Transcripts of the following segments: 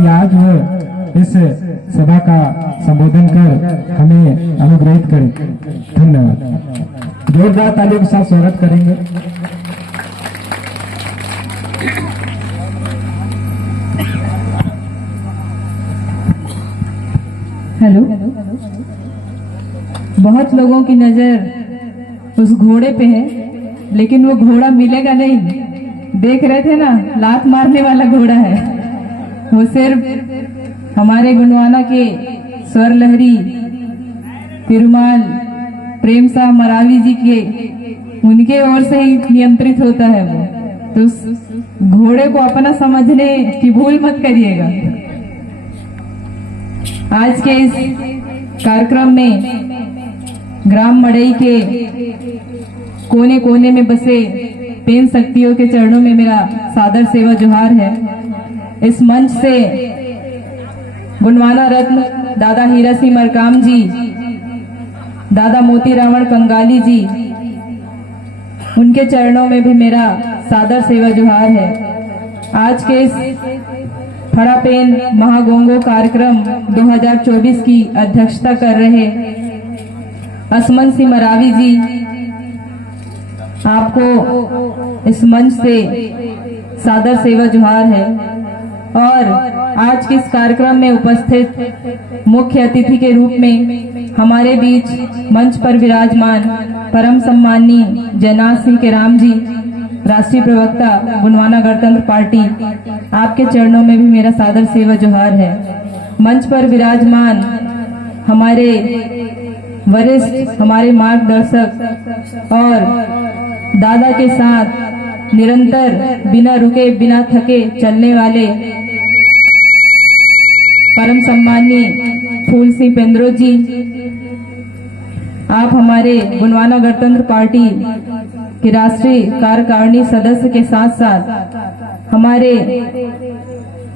कि आज वो इस सभा का संबोधन कर हमें अनुग्रहित करें। धन्यवाद। जोरदार तालियों के साथ स्वागत करेंगे। हेलो। बहुत लोगों की नजर उस घोड़े पे है, लेकिन वो घोड़ा मिलेगा नहीं। देख रहे थे ना, लात मारने वाला घोड़ा है। वो सिर्फ हमारे गुणवाना के स्वर लहरी तिरुमाल प्रेम साह मरावी जी के उनके ओर से ही नियंत्रित होता है वो। तो उस घोड़े को अपना समझने की भूल मत करिएगा। आज के इस कार्यक्रम में ग्राम मड़ई के कोने कोने में बसे पेन शक्तियों के चरणों में मेरा सादर सेवा जोहार है। इस मंच से गुणवाना रत्न दादा हीरा सिंह मरकाम जी, दादा मोती रावण कंगाली जी, उनके चरणों में भी मेरा सादर सेवा जोहार है। आज के इस फड़ा पेन महागोंगो कार्यक्रम 2024 की अध्यक्षता कर रहे असमन सिंह मरावी जी, आपको इस मंच से सादर सेवा जोहार है। और आज के इस कार्यक्रम में उपस्थित मुख्य अतिथि के रूप में हमारे बीच मंच पर विराजमान परम सम्माननीय जयनाथ सिंह के राम जी, राष्ट्रीय प्रवक्ता गुणवाना गणतंत्र पार्टी, आपके चरणों में भी मेरा सादर सेवा जोहार है। मंच पर विराजमान हमारे वरिष्ठ, हमारे मार्गदर्शक और दादा के साथ निरंतर बिना रुके बिना थके चलने वाले परम सम्माननीय फूल सिंह पेंद्रो जी, आप हमारे गुणवाना गणतंत्र पार्टी के राष्ट्रीय कार्यकारिणी सदस्य के साथ साथ हमारे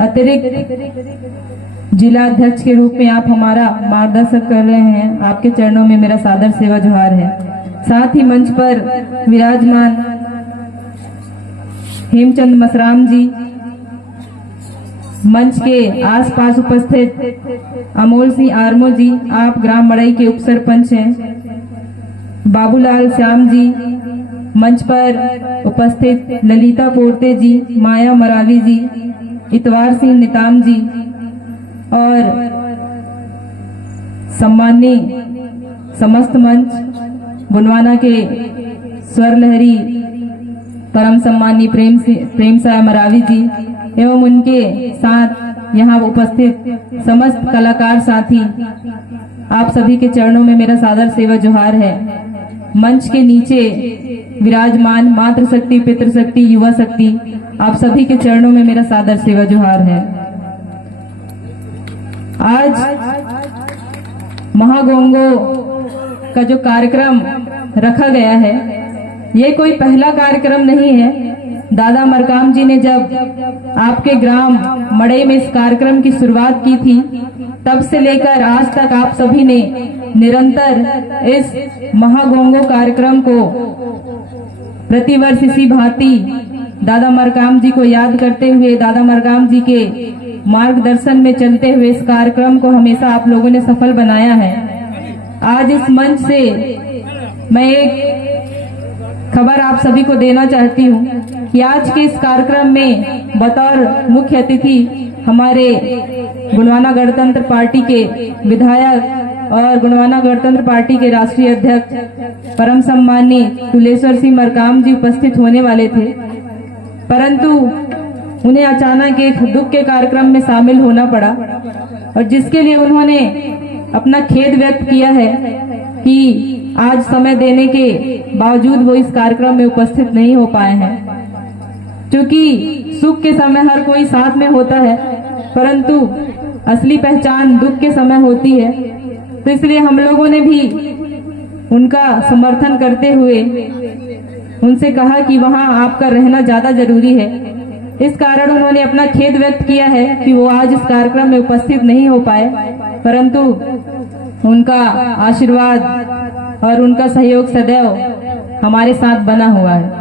अतिरिक्त जिला अध्यक्ष के रूप में आप हमारा मार्गदर्शन कर रहे हैं। आपके चरणों में मेरा सादर सेवा जोहार है। साथ ही मंच पर विराजमान हेमचंद मसराम जी, मंच के आसपास उपस्थित अमोल सिंह आर्मो जी, आप ग्राम मड़ई के उप सरपंच हैं। बाबूलाल श्याम जी, मंच पर उपस्थित ललिता पोर्ते जी, माया मरावी जी, इतवार सिंह निताम जी और सम्माननीय समस्त मंच गुणवाना के स्वर लहरी परम सम्माननीय प्रेम साह मरावी जी एवं उनके साथ यहाँ उपस्थित समस्त कलाकार साथी, आप सभी के चरणों में मेरा सादर सेवा जोहार है। मंच के नीचे विराजमान मातृशक्ति, पितृशक्ति, युवा शक्ति, आप सभी के चरणों में मेरा सादर सेवा जोहार है। आज महागोंगो का जो कार्यक्रम रखा गया है, ये कोई पहला कार्यक्रम नहीं है। दादा मरकाम जी ने जब आपके ग्राम मड़ई में इस कार्यक्रम की शुरुआत की थी, तब से लेकर आज तक आप सभी ने निरंतर इस महागोंगो कार्यक्रम को प्रतिवर्ष इसी भांति दादा मरकाम जी को याद करते हुए, दादा मरकाम जी के मार्गदर्शन में चलते हुए इस कार्यक्रम को हमेशा आप लोगों ने सफल बनाया है। आज इस मंच से मैं एक खबर आप सभी को देना चाहती हूँ कि आज के इस कार्यक्रम में बतौर मुख्य अतिथि हमारे गुणवाना गणतंत्र पार्टी के विधायक और गुणवाना गणतंत्र पार्टी के राष्ट्रीय अध्यक्ष परम सम्माननीय तुलेश्वर सिंह मरकाम जी उपस्थित होने वाले थे, परंतु उन्हें अचानक एक दुख के कार्यक्रम में शामिल होना पड़ा और जिसके लिए उन्होंने अपना खेद व्यक्त किया है कि आज समय देने के बावजूद वो इस कार्यक्रम में उपस्थित नहीं हो पाए हैं। क्योंकि सुख के समय हर कोई साथ में होता है, परंतु असली पहचान दुख के समय होती है। तो इसलिए हम लोगों ने भी उनका समर्थन करते हुए उनसे कहा कि वहां आपका रहना ज्यादा जरूरी है। इस कारण उन्होंने अपना खेद व्यक्त किया है कि वो आज इस कार्यक्रम में उपस्थित नहीं हो पाए, परंतु उनका आशीर्वाद और उनका सहयोग सदैव हमारे साथ बना हुआ है।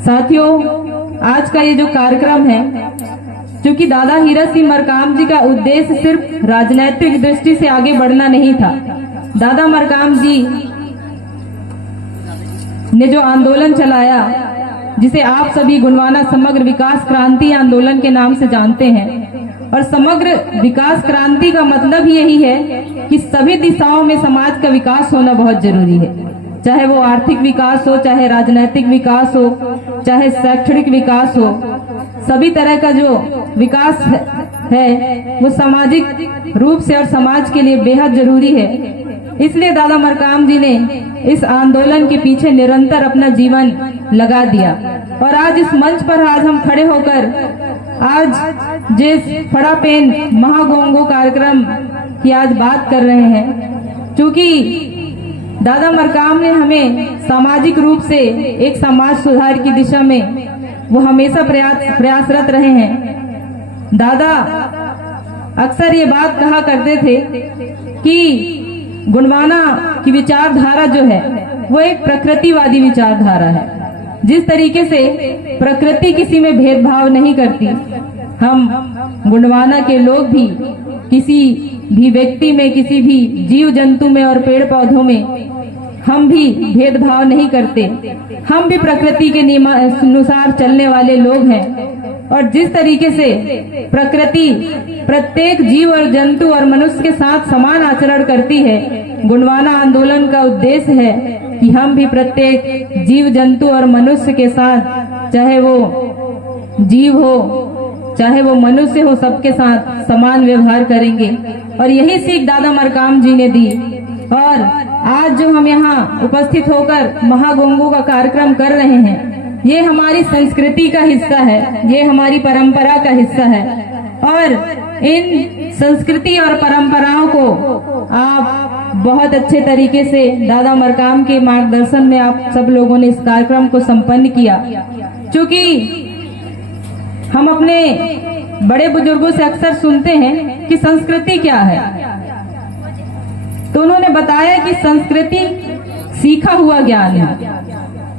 साथियों, आज का ये जो कार्यक्रम है क्योंकि दादा हीरक सिंह मरकाम जी का उद्देश्य सिर्फ राजनीतिक दृष्टि से आगे बढ़ना नहीं था। दादा मरकाम जी ने जो आंदोलन चलाया, जिसे आप सभी गुणवाना समग्र विकास क्रांति आंदोलन के नाम से जानते हैं, और समग्र विकास क्रांति का मतलब यही है कि सभी दिशाओं में समाज का विकास होना बहुत जरूरी है, चाहे वो आर्थिक विकास हो, चाहे राजनीतिक विकास हो, चाहे शैक्षणिक विकास हो। सभी तरह का जो विकास है वो सामाजिक रूप से और समाज के लिए बेहद जरूरी है। इसलिए दादा मरकाम जी ने इस आंदोलन के पीछे निरंतर अपना जीवन लगा दिया, और आज इस मंच पर आज हम खड़े होकर आज जिस फड़ा पेन महागोंगो कार्यक्रम की आज बात कर रहे हैं, क्योंकि दादा मरकाम ने हमें सामाजिक रूप से एक समाज सुधार की दिशा में वो हमेशा प्रयासरत रहे हैं। दादा अक्सर ये बात कहा करते थे कि गुणवाना की विचारधारा जो है वो एक प्रकृतिवादी विचारधारा है। जिस तरीके से प्रकृति किसी में भेदभाव नहीं करती, हम गुणवाना के लोग भी किसी भी व्यक्ति में, किसी भी जीव जंतु में और पेड़ पौधों में हम भी भेदभाव नहीं करते। हम भी प्रकृति के नियमानुसार चलने वाले लोग हैं, और जिस तरीके से प्रकृति प्रत्येक जीव और जंतु और मनुष्य के साथ समान आचरण करती है, गुणवाना आंदोलन का उद्देश्य है कि हम भी प्रत्येक जीव जंतु और मनुष्य के साथ, चाहे वो जीव हो चाहे वो मनुष्य हो, सबके साथ समान व्यवहार करेंगे। और यही सीख दादा मरकाम जी ने दी। और आज जो हम यहाँ उपस्थित होकर महागोंगो का कार्यक्रम कर रहे हैं, ये हमारी संस्कृति का हिस्सा है, ये हमारी परंपरा का हिस्सा है, और इन संस्कृति और परंपराओं को आप बहुत अच्छे तरीके से दादा मरकाम के मार्गदर्शन में आप सब लोगों ने इस कार्यक्रम को संपन्न किया। क्योंकि हम अपने बड़े बुजुर्गों से अक्सर सुनते हैं कि संस्कृति क्या है, तो उन्होंने बताया कि संस्कृति सीखा हुआ ज्ञान है।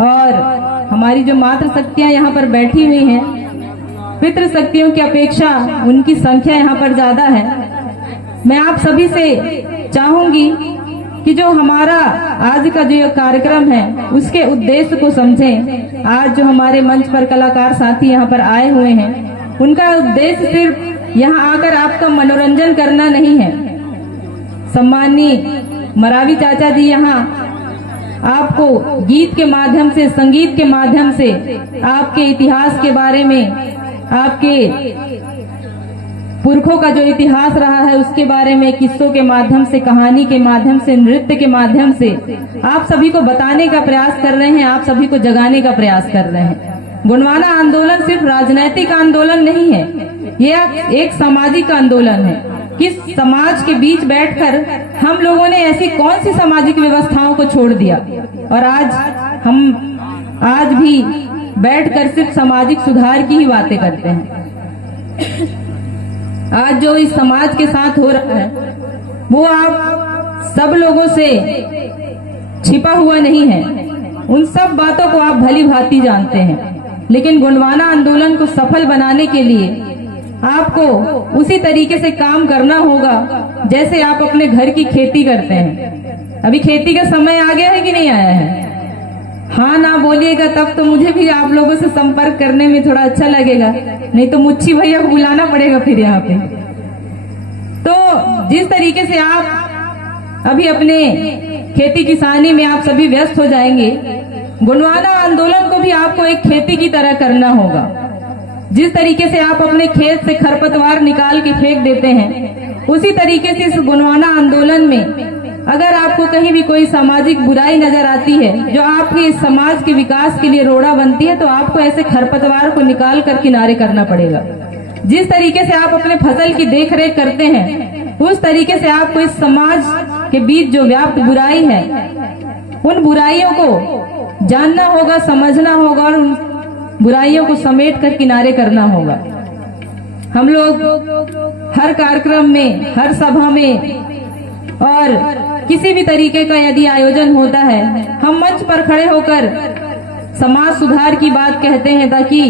और हमारी जो मातृ शक्तियां यहाँ पर बैठी हुई हैं, पितृ शक्तियों की अपेक्षा उनकी संख्या यहाँ पर ज्यादा है। मैं आप सभी से चाहूंगी कि जो हमारा आज का जो कार्यक्रम है उसके उद्देश्य को समझें। आज जो हमारे मंच पर कलाकार साथी यहाँ पर आए हुए हैं, उनका उद्देश्य सिर्फ यहाँ आकर आपका मनोरंजन करना नहीं है। सम्माननीय मरावी चाचा जी यहाँ आपको गीत के माध्यम से, संगीत के माध्यम से आपके इतिहास के बारे में, आपके पुरखों का जो इतिहास रहा है उसके बारे में किस्सों के माध्यम से, कहानी के माध्यम से, नृत्य के माध्यम से आप सभी को बताने का प्रयास कर रहे हैं, आप सभी को जगाने का प्रयास कर रहे हैं। गुणवाना आंदोलन सिर्फ राजनीतिक आंदोलन नहीं है, यह एक सामाजिक आंदोलन है। किस समाज के बीच बैठकर हम लोगों ने ऐसी कौन सी सामाजिक व्यवस्थाओं को छोड़ दिया, और हम आज भी बैठकर सिर्फ सामाजिक सुधार की ही बातें करते हैं। आज जो इस समाज के साथ हो रहा है वो आप सब लोगों से छिपा हुआ नहीं है, उन सब बातों को आप भली भांति जानते हैं। लेकिन गुणवाना आंदोलन को सफल बनाने के लिए आपको उसी तरीके से काम करना होगा जैसे आप अपने घर की खेती करते हैं। अभी खेती का समय आ गया है कि नहीं आया है? हाँ ना बोलिएगा तब तो मुझे भी आप लोगों से संपर्क करने में थोड़ा अच्छा लगेगा, नहीं तो मुच्छी भैया को बुलाना पड़ेगा फिर यहाँ पे। तो जिस तरीके से आप अभी अपने खेती किसानी में आप सभी व्यस्त हो जाएंगे, गुणवाना आंदोलन को भी आपको एक खेती की तरह करना होगा। जिस तरीके से आप अपने खेत से खरपतवार निकाल के फेंक देते हैं, उसी तरीके से इस गुणवाना आंदोलन में अगर आपको कहीं भी कोई सामाजिक बुराई नजर आती है जो आपके इस समाज के विकास के लिए रोड़ा बनती है, तो आपको ऐसे खरपतवार को निकाल कर किनारे करना पड़ेगा। जिस तरीके से आप अपने फसल की देखरेख करते हैं, उस तरीके से आपको इस समाज के बीच जो व्याप्त बुराई है, उन बुराइयों को जानना होगा, समझना होगा, और उन बुराइयों को समेट कर किनारे करना होगा। हम लोग हर कार्यक्रम में, हर सभा में और किसी भी तरीके का यदि आयोजन होता है, हम मंच पर खड़े होकर समाज सुधार की बात कहते हैं, ताकि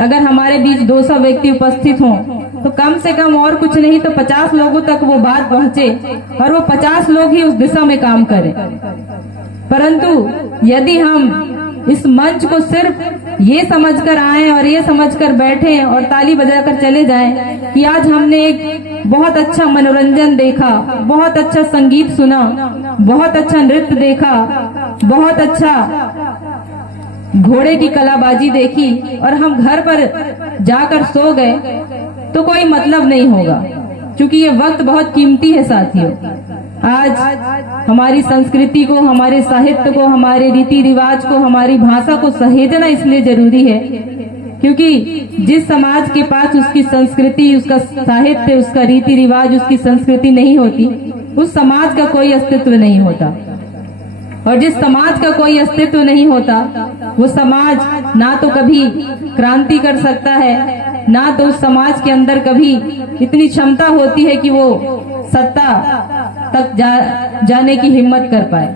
अगर हमारे बीच 200 व्यक्ति उपस्थित हों तो कम से कम और कुछ नहीं तो 50 लोगों तक वो बात पहुंचे और वो 50 लोग ही उस दिशा में काम करें। परंतु यदि हम इस मंच को सिर्फ ये समझकर आए और ये समझकर बैठे और ताली बजाकर चले जाएं कि आज हमने एक बहुत अच्छा मनोरंजन देखा, बहुत अच्छा संगीत सुना, बहुत अच्छा नृत्य देखा, बहुत अच्छा घोड़े की कलाबाजी देखी और हम घर पर जाकर सो गए, तो कोई मतलब नहीं होगा, क्योंकि ये वक्त बहुत कीमती है साथियों। आज हमारी संस्कृति को, हमारे साहित्य को, हमारे रीति रिवाज को, हमारी भाषा को सहेजना इसलिए जरूरी है क्योंकि जिस समाज के पास उसकी संस्कृति, उसका साहित्य, उसका रीति रिवाज, उसकी संस्कृति नहीं होती, उस समाज का कोई अस्तित्व नहीं होता। और जिस समाज का कोई अस्तित्व नहीं होता, वो समाज ना तो कभी क्रांति कर सकता है, ना तो उस समाज के अंदर कभी इतनी क्षमता होती है कि वो सत्ता तक जाने की हिम्मत कर पाए।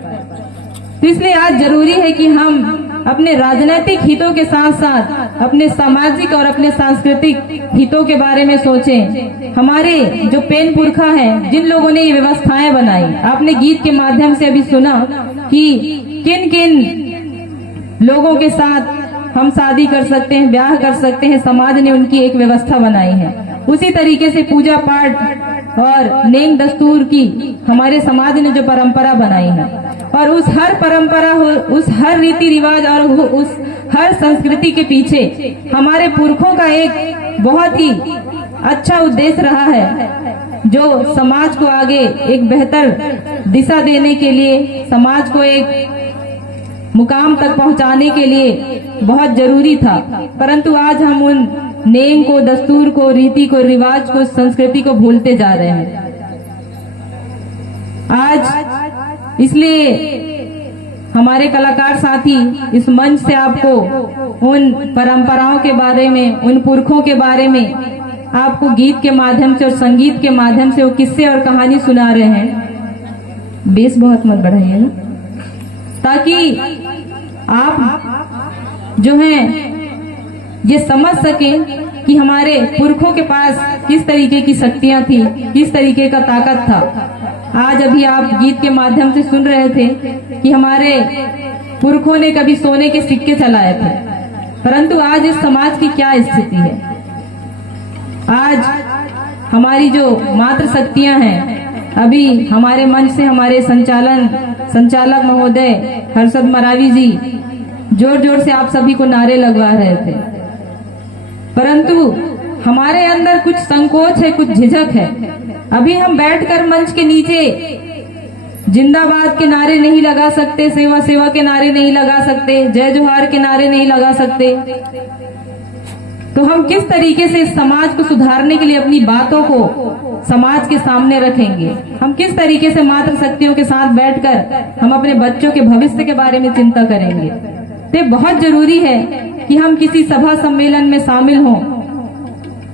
तो इसलिए आज जरूरी है कि हम अपने राजनीतिक हितों के साथ साथ अपने सामाजिक और अपने सांस्कृतिक हितों के बारे में सोचें। हमारे जो पेन पुरखा हैं, जिन लोगों ने ये व्यवस्थाएं बनाई, आपने गीत के माध्यम से अभी सुना कि किन किन लोगों के साथ हम शादी कर सकते हैं, ब्याह कर सकते हैं, समाज ने उनकी एक व्यवस्था बनाई है। उसी तरीके से पूजा पाठ और नेम दस्तूर की हमारे समाज ने जो परंपरा बनाई है, और उस हर परंपरा, उस हर रीति रिवाज और उस हर संस्कृति के पीछे हमारे पुरखों का एक बहुत ही अच्छा उद्देश्य रहा है, जो समाज को आगे एक बेहतर दिशा देने के लिए, समाज को एक मुकाम तक पहुंचाने के लिए बहुत जरूरी था। परंतु आज हम उन नेम को, दस्तूर को, रीति को, रिवाज को, संस्कृति को भूलते जा रहे हैं। आज इसलिए हमारे कलाकार साथी इस मंच से आपको उन परंपराओं के बारे में, उन पुरखों के बारे में आपको गीत के माध्यम से और संगीत के माध्यम से वो किस्से और कहानी सुना रहे हैं। बेस बहुत मत बढ़ाइए ना, ताकि आप जो हैं ये समझ सकें कि हमारे पुरखों के पास किस तरीके की शक्तियां थी, किस तरीके का ताकत था। आज अभी आप गीत के माध्यम से सुन रहे थे कि हमारे पुरखों ने कभी सोने के सिक्के चलाए थे, परंतु आज इस समाज की क्या स्थिति है। आज हमारी जो मातृ शक्तियां हैं, अभी हमारे मंच से हमारे संचालक महोदय हर्षद मरावी जी जोर जोर से आप सभी को नारे लगवा रहे थे, परंतु हमारे अंदर कुछ संकोच है, कुछ झिझक है। अभी हम बैठकर मंच के नीचे जिंदाबाद के नारे नहीं लगा सकते, सेवा सेवा के नारे नहीं लगा सकते, जय जोहार के नारे नहीं लगा सकते, तो हम किस तरीके से इस समाज को सुधारने के लिए अपनी बातों को समाज के सामने रखेंगे। हम किस तरीके से मातृ शक्तियों के साथ बैठकर हम अपने बच्चों के भविष्य के बारे में चिंता करेंगे। तो बहुत जरूरी है कि हम किसी सभा सम्मेलन में शामिल हों,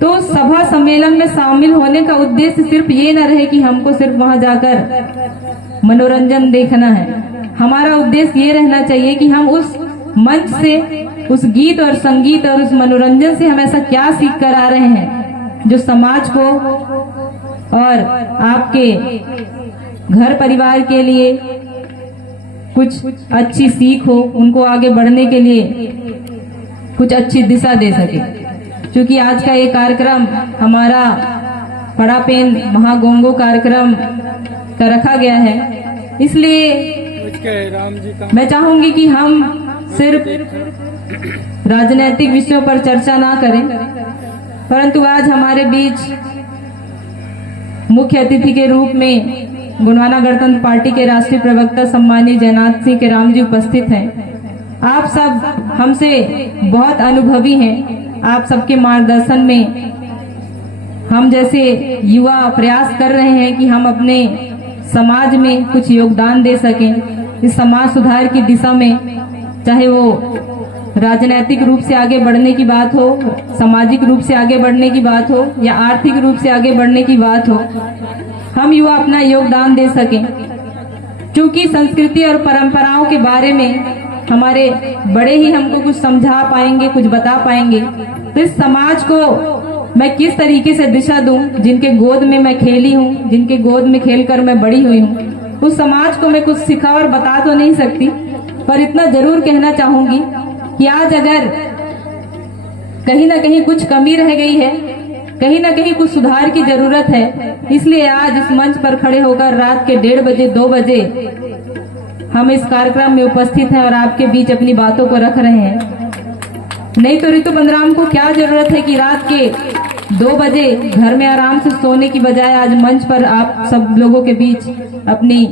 तो सभा सम्मेलन में शामिल होने का उद्देश्य सिर्फ ये न रहे कि हमको सिर्फ वहां जाकर मनोरंजन देखना है। हमारा उद्देश्य ये रहना चाहिए कि हम उस मंच से, उस गीत और संगीत और उस मनोरंजन से हम ऐसा क्या सीख कर आ रहे हैं जो समाज को और आपके घर परिवार के लिए कुछ अच्छी सीख हो, उनको आगे बढ़ने के लिए कुछ अच्छी दिशा दे सके। क्योंकि आज का ये कार्यक्रम हमारा पड़ा पेन महागोंगो कार्यक्रम का रखा गया है, इसलिए मैं चाहूंगी कि हम सिर्फ राजनीतिक विषयों पर चर्चा ना करें, परंतु आज हमारे बीच मुख्य अतिथि के रूप में गोंडवाना गणतंत्र पार्टी के राष्ट्रीय प्रवक्ता सम्मानीय जयनाथ सिंह केराम जी उपस्थित हैं। आप सब हमसे बहुत अनुभवी हैं। आप सबके मार्गदर्शन में हम जैसे युवा प्रयास कर रहे हैं कि हम अपने समाज में कुछ योगदान दे सकें इस समाज सुधार की दिशा में, चाहे वो राजनीतिक रूप से आगे बढ़ने की बात हो, सामाजिक रूप से आगे बढ़ने की बात हो, या आर्थिक रूप से आगे बढ़ने की बात हो। हम युवा अपना योगदान दे सकें, क्योंकि संस्कृति और परंपराओं के बारे में हमारे बड़े ही हमको कुछ समझा पाएंगे, कुछ बता पाएंगे। तो इस समाज को मैं किस तरीके से दिशा दूं, जिनके गोद में मैं खेली हूँ, जिनके गोद में खेलकर मैं बड़ी हुई हूँ, उस समाज को मैं कुछ सिखा और बता तो नहीं सकती, पर इतना जरूर कहना चाहूंगी कि आज अगर कहीं ना कहीं कुछ कमी रह गई है, कहीं ना कहीं कुछ सुधार की जरूरत है, इसलिए आज इस मंच पर खड़े होकर रात के 1:30 बजे 2 बजे हम इस कार्यक्रम में उपस्थित हैं और आपके बीच अपनी बातों को रख रहे हैं। नहीं तो ऋतु बंदराम को क्या जरूरत है कि रात के 2 बजे घर में आराम से सोने की बजाय आज मंच पर आप सब लोगों के बीच अपनी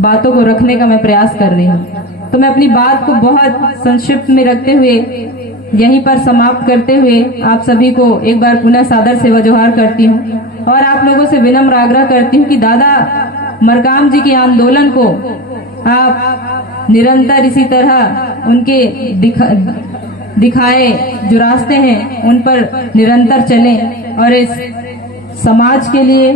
बातों को रखने का मैं प्रयास कर रही हूँ। तो मैं अपनी बात को बहुत संक्षिप्त में रखते हुए यहीं पर समाप्त करते हुए आप सभी को एक बार पुनः सादर सेवा जोहार करती हूँ और आप लोगों से विनम्र आग्रह करती हूँ कि दादा मरकाम जी के आंदोलन को आप निरंतर इसी तरह उनके दिखाए जो रास्ते हैं उन पर निरंतर चलें और इस समाज के लिए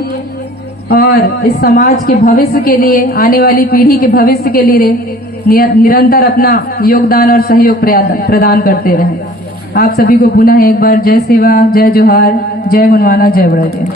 और इस समाज के भविष्य के लिए, आने वाली पीढ़ी के भविष्य के लिए निरंतर अपना योगदान और सहयोग प्रदान करते रहें। आप सभी को पुनः एक बार जय सेवा, जय जोहार, जय गुणवाना, जय बड़ा जय।